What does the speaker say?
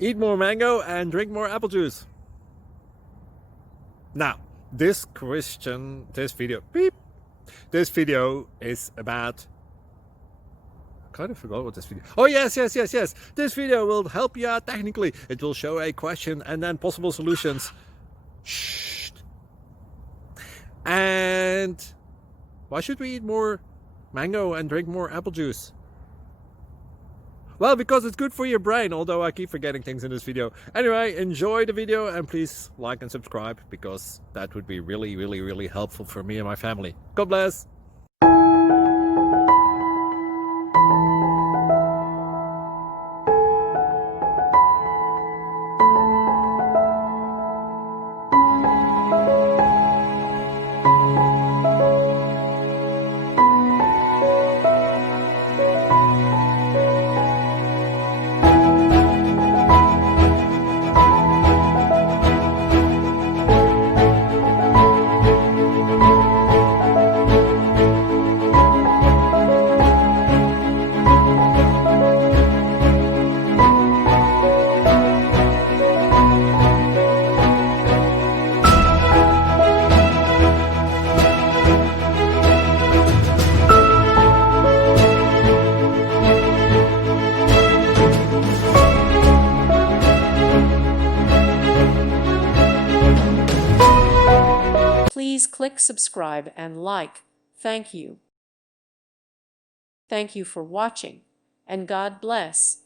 Eat more mango and drink more apple juice. Now, this video is about, I kind of forgot what this video. Oh, yes. This video will help you out technically. It will show a question and then possible solutions. Shh. And why should we eat more mango and drink more apple juice? Well, because it's good for your brain, although I keep forgetting things in this video. Anyway, enjoy the video and please like and subscribe, because that would be really helpful for me and my family. God bless! Please click subscribe and like. Thank you. Thank you for watching, and God bless.